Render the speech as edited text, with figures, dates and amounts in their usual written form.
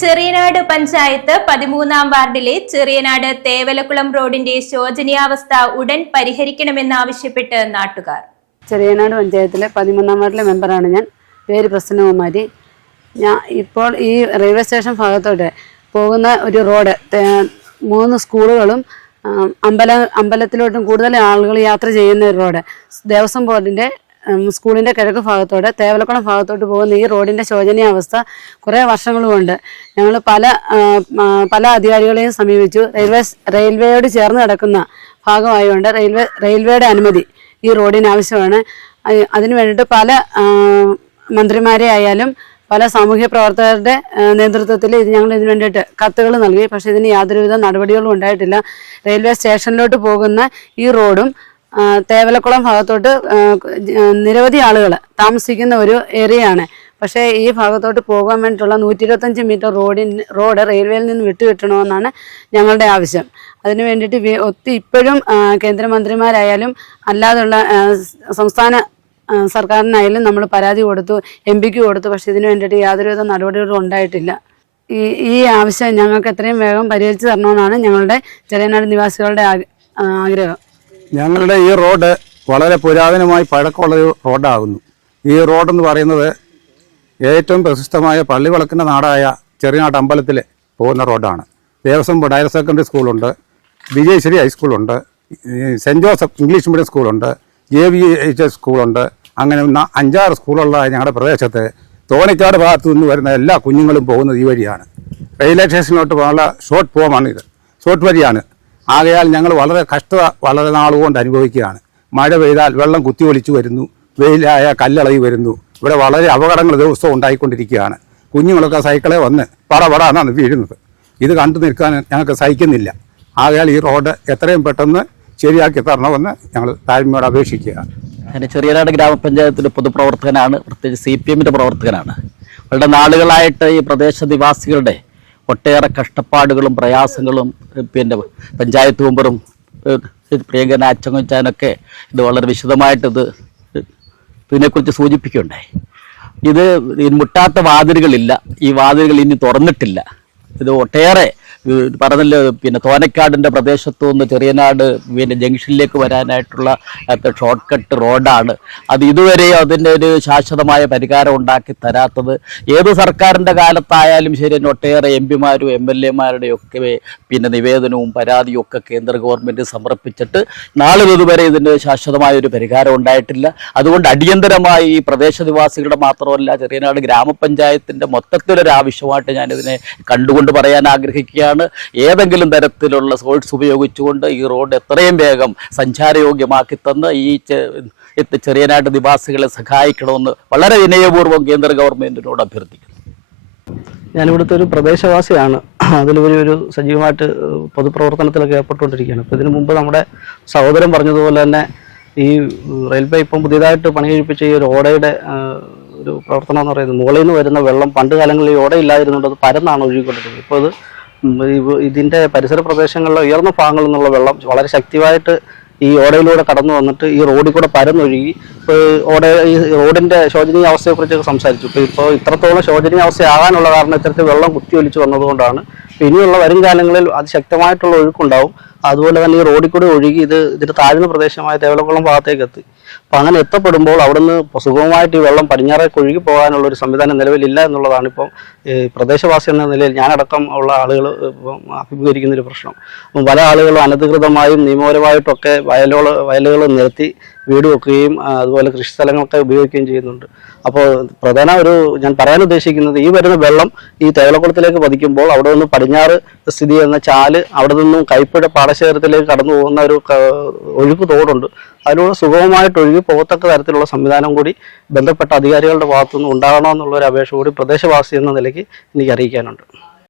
ചെറിയനാട് പഞ്ചായത്ത് 13-ാം വാർഡിലെ ചെറിയനാട് തേവലക്കുളം റോഡിന്റെ ശോചനീയാവസ്ഥ ഉടൻ പരിഹരിക്കണമെന്നാവശ്യപ്പെട്ട് നാട്ടുകാർ. ചെറിയനാട് പഞ്ചായത്തിലെ 13-ാം വാർഡിലെ മെമ്പറാണ് ഞാൻ. പേര് പ്രസന്നകുമാരി. ഇപ്പോൾ ഈ റെയിൽവേ സ്റ്റേഷൻ ഭാഗത്തോട്ട് പോകുന്ന ഒരു റോഡ്, 3 സ്കൂളുകളും അമ്പലത്തിലോട്ടും കൂടുതൽ ആളുകൾ യാത്ര ചെയ്യുന്ന ഒരു റോഡ്, ദേവസ്വം ബോർഡിൻ്റെ സ്കൂളിൻ്റെ കിഴക്ക് ഭാഗത്തോടെ തേവലക്കുളം ഭാഗത്തോട്ട് പോകുന്ന ഈ റോഡിൻ്റെ ശോചനീയാവസ്ഥ കുറേ വർഷങ്ങളുമുണ്ട്. ഞങ്ങൾ പല അധികാരികളെയും സമീപിച്ചു. റെയിൽവേയോട് ചേർന്ന് കിടക്കുന്ന ഭാഗമായതുകൊണ്ട് റെയിൽവേയുടെ അനുമതി ഈ റോഡിന് ആവശ്യമാണ്. അതിനു വേണ്ടിയിട്ട് പല മന്ത്രിമാരെ ആയാലും പല സാമൂഹ്യ പ്രവർത്തകരുടെ നേതൃത്വത്തിൽ ഞങ്ങൾ ഇതിനു വേണ്ടിയിട്ട് കത്തുകൾ നൽകി. പക്ഷേ ഇതിന് യാതൊരുവിധ നടപടികളും ഉണ്ടായിട്ടില്ല. റെയിൽവേ സ്റ്റേഷനിലോട്ട് പോകുന്ന ഈ റോഡും തേവലക്കുളം ഭാഗത്തോട്ട് നിരവധി ആളുകൾ താമസിക്കുന്ന ഒരു ഏരിയയാണ്. പക്ഷേ ഈ ഭാഗത്തോട്ട് പോകാൻ വേണ്ടിയിട്ടുള്ള 125 മീറ്റർ റോഡ് റെയിൽവേയിൽ നിന്ന് വിട്ടുകിട്ടണമെന്നാണ് ഞങ്ങളുടെ ആവശ്യം. അതിനു വേണ്ടിയിട്ട് ഇപ്പോഴും കേന്ദ്രമന്ത്രിമാരായാലും അല്ലാതുള്ള സംസ്ഥാന സർക്കാരിനായാലും നമ്മൾ പരാതി കൊടുത്തു, എംപിക്ക് കൊടുത്തു. പക്ഷേ ഇതിനു വേണ്ടിയിട്ട് യാതൊരുവിധ നടപടികളും ഉണ്ടായിട്ടില്ല. ഈ ആവശ്യം ഞങ്ങൾക്ക് എത്രയും വേഗം പരിഹരിച്ചു തരണമെന്നാണ് ഞങ്ങളുടെ ചെറിയനാട് നിവാസികളുടെ ആഗ്രഹം. ഞങ്ങളുടെ ഈ റോഡ് വളരെ പുരാതനമായി പഴക്കമുള്ളൊരു റോഡാകുന്നു. ഈ റോഡെന്ന് പറയുന്നത് ഏറ്റവും പ്രശസ്തമായ പള്ളിവിളക്കിൻ്റെ നാടായ ചെറിയനാട് അമ്പലത്തിൽ പോകുന്ന റോഡാണ്. ദേവസ്വം ബോർഡ് ഹയർ സെക്കൻഡറി സ്കൂളുണ്ട്, വിജയശ്രീ ഹൈസ്കൂളുണ്ട്, സെൻറ്റ് ജോസഫ് ഇംഗ്ലീഷ് മീഡിയം സ്കൂളുണ്ട്, JVH സ്കൂളുണ്ട്. അങ്ങനെ 5-6 സ്കൂളുള്ള ഞങ്ങളുടെ പ്രദേശത്ത് തോണിക്കാട് ഭാഗത്തു നിന്ന് വരുന്ന എല്ലാ കുഞ്ഞുങ്ങളും പോകുന്നത് ഈ വഴിയാണ്. റെയിൽവേ സ്റ്റേഷനിലോട്ട് പോകാനുള്ള ഷോർട്ട് ഫോമാണിത്, ഷോർട്ട് വഴിയാണ്. ആകയാൽ ഞങ്ങൾ വളരെ നാളുകൊണ്ട് അനുഭവിക്കുകയാണ്. മഴ പെയ്താൽ വെള്ളം കുത്തിയൊലിച്ചു വരുന്നു, വെയിലായ കല്ലിളകി വരുന്നു. ഇവിടെ വളരെ അപകടങ്ങൾ ദിവസവും ഉണ്ടായിക്കൊണ്ടിരിക്കുകയാണ്. കുഞ്ഞുങ്ങളൊക്കെ സൈക്കിളെ വന്ന് പടപടാന്നാണ് വീഴുന്നത്. ഇത് കണ്ടു നിൽക്കാൻ ഞങ്ങൾക്ക് സഹിക്കുന്നില്ല. ആകയാൽ ഈ റോഡ് എത്രയും പെട്ടെന്ന് ശരിയാക്കി തരണമെന്ന് ഞങ്ങൾ താഴ്മയോട് അപേക്ഷിക്കുകയാണ്. ഞാൻ ചെറിയനാട് ഗ്രാമപഞ്ചായത്തിൻ്റെ പൊതുപ്രവർത്തകനാണ്, പ്രത്യേകിച്ച് CPMൻ്റെ പ്രവർത്തകനാണ്. വളരെ നാളുകളായിട്ട് ഈ പ്രദേശ നിവാസികളുടെ ഒട്ടേറെ കഷ്ടപ്പാടുകളും പ്രയാസങ്ങളും പഞ്ചായത്ത് മെമ്പറും പ്രിയങ്കരൻ അച്ചങ്ങച്ചാനൊക്കെ ഇത് വളരെ വിശദമായിട്ട് ഇതിനെക്കുറിച്ച് സൂചിപ്പിക്കുകയുണ്ടായി. ഇത് മുട്ടാത്ത വാതിലുകളില്ല, ഈ വാതിലുകൾ ഇനി തുറന്നിട്ടില്ല. ഇത് ഒട്ടേറെ പറഞ്ഞല്ലോ, തോനക്കാടിൻ്റെ പ്രദേശത്തു നിന്ന് ചെറിയനാട് ജംഗ്ഷനിലേക്ക് വരാനായിട്ടുള്ള ഷോർട്ട് കട്ട് റോഡാണ്. അത് ഇതുവരെ അതിൻ്റെ ഒരു ശാശ്വതമായ പരിഹാരം ഉണ്ടാക്കി തരാത്തത് ഏത് സർക്കാരിൻ്റെ കാലത്തായാലും ശരി, ഒട്ടേറെ MPമാരും MLAമാരുടെയൊക്കെ നിവേദനവും പരാതിയും ഒക്കെ കേന്ദ്ര ഗവൺമെൻറ് സമർപ്പിച്ചിട്ട് നാളും ഇതുവരെ ഇതിൻ്റെ ശാശ്വതമായ ഒരു പരിഹാരം ഉണ്ടായിട്ടില്ല. അതുകൊണ്ട് അടിയന്തരമായി ഈ പ്രദേശനിവാസികളുടെ മാത്രമല്ല ചെറിയനാട് ഗ്രാമപഞ്ചായത്തിൻ്റെ മൊത്തത്തിലൊരു ആവശ്യമായിട്ട് ഞാനിതിനെ കണ്ടുകൊണ്ട് പറയാൻ ആഗ്രഹിക്കുകയാണ്. ഏതെങ്കിലും തരത്തിലുള്ള സോഴ്സ് ഉപയോഗിച്ചുകൊണ്ട് ഈ റോഡ് എത്രയും വേഗം സഞ്ചാരയോഗ്യമാക്കി തന്ന് ഈ ചെറിയനാട് നിവാസികളെ സഹായിക്കണമെന്ന് വളരെ വിനയപൂർവ്വം കേന്ദ്ര ഗവൺമെൻറ്റിനോട് അഭ്യർത്ഥിക്കുന്നു. ഞാനിവിടുത്തെ ഒരു പ്രദേശവാസിയാണ്. അതിലുപരി ഒരു സജീവമായിട്ട് പൊതുപ്രവർത്തനത്തിലൊക്കെ ഏർപ്പെട്ടുകൊണ്ടിരിക്കുകയാണ്. അപ്പോൾ ഇതിനു മുമ്പ് നമ്മുടെ സഹോദരൻ പറഞ്ഞതുപോലെ തന്നെ ഈ റെയിൽവേ ഇപ്പം പുതിയതായിട്ട് പണി കഴിപ്പിച്ച ഈ ഒരു ഓടയുടെ ഒരു പ്രവർത്തനം എന്ന് പറയുന്നത്, മുകളിൽ നിന്ന് വരുന്ന വെള്ളം പണ്ട് കാലങ്ങളിൽ ഈ ഓടയില്ലായിരുന്നുണ്ട്, അത് പരന്നാണ് ഒഴുകിക്കൊണ്ടിരുന്നത്. ഇപ്പോൾ ഇതിൻ്റെ പരിസര പ്രദേശങ്ങളിലെ ഉയർന്ന ഭാഗങ്ങളിൽ നിന്നുള്ള വെള്ളം വളരെ ശക്തിയായിട്ട് ഈ ഓടയിലൂടെ കടന്നു വന്നിട്ട് ഈ റോഡിൽ കൂടെ പരന്നൊഴുകി ഈ റോഡിൻ്റെ ശോചനീയ അവസ്ഥയെക്കുറിച്ചൊക്കെ സംസാരിച്ചു. ഇപ്പോൾ ഇത്രത്തോളം ശോചനീയ അവസ്ഥയാകാനുള്ള കാരണം ഇത്തരത്തിൽ വെള്ളം കുത്തിയൊലിച്ച് വന്നതുകൊണ്ടാണ്. ഇനിയുള്ള വരും കാലങ്ങളിൽ അതിശക്തമായിട്ടുള്ള ഒഴുക്കുണ്ടാവും. അതുപോലെ തന്നെ ഈ റോഡിൽ കൂടെ ഒഴുകി ഇതിൻ്റെ താഴ്ന്ന പ്രദേശമായ തേവലക്കുളം ഭാഗത്തേക്ക് എത്തി. അപ്പോൾ അങ്ങനെ എത്തപ്പെടുമ്പോൾ അവിടുന്ന് സുഗമമായിട്ട് ഈ വെള്ളം പടിഞ്ഞാറേക്ക് ഒഴുകി പോകാനുള്ള ഒരു സംവിധാനം നിലവിലില്ല എന്നുള്ളതാണ് ഇപ്പം പ്രദേശവാസി എന്ന നിലയിൽ ഞാനടക്കം ഉള്ള ആളുകൾ ഇപ്പം അഭിമുഖീകരിക്കുന്നൊരു പ്രശ്നം. അപ്പം പല ആളുകളും അനധികൃതമായും നിയമപരമായിട്ടൊക്കെ വയലുകൾ നിരത്തി വീട് വെക്കുകയും അതുപോലെ കൃഷിസ്ഥലങ്ങളൊക്കെ ഉപയോഗിക്കുകയും ചെയ്യുന്നുണ്ട്. അപ്പോൾ ഞാൻ പറയാൻ ഉദ്ദേശിക്കുന്നത്, ഈ വരുന്ന വെള്ളം ഈ തേവലക്കുളത്തിലേക്ക് പതിക്കുമ്പോൾ അവിടെ നിന്ന് പടിഞ്ഞാറ് സ്ഥിതി ചെയ്യുന്ന ചാല്, അവിടെ നിന്നും കൈപ്പുഴ പാടശേഖരത്തിലേക്ക് കടന്നു പോകുന്ന ഒരു ഒഴുക്ക് തോടുണ്ട്. അതിലൂടെ സുഗമമായിട്ട് ഒഴുകി പോകത്തക്ക തരത്തിലുള്ള സംവിധാനം കൂടി ബന്ധപ്പെട്ട അധികാരികളുടെ ഭാഗത്തുനിന്ന് ഉണ്ടാകണമെന്നുള്ളൊരു അപേക്ഷ കൂടി പ്രദേശവാസി എന്ന നിലയ്ക്ക് എനിക്ക് അറിയിക്കാനുണ്ട്.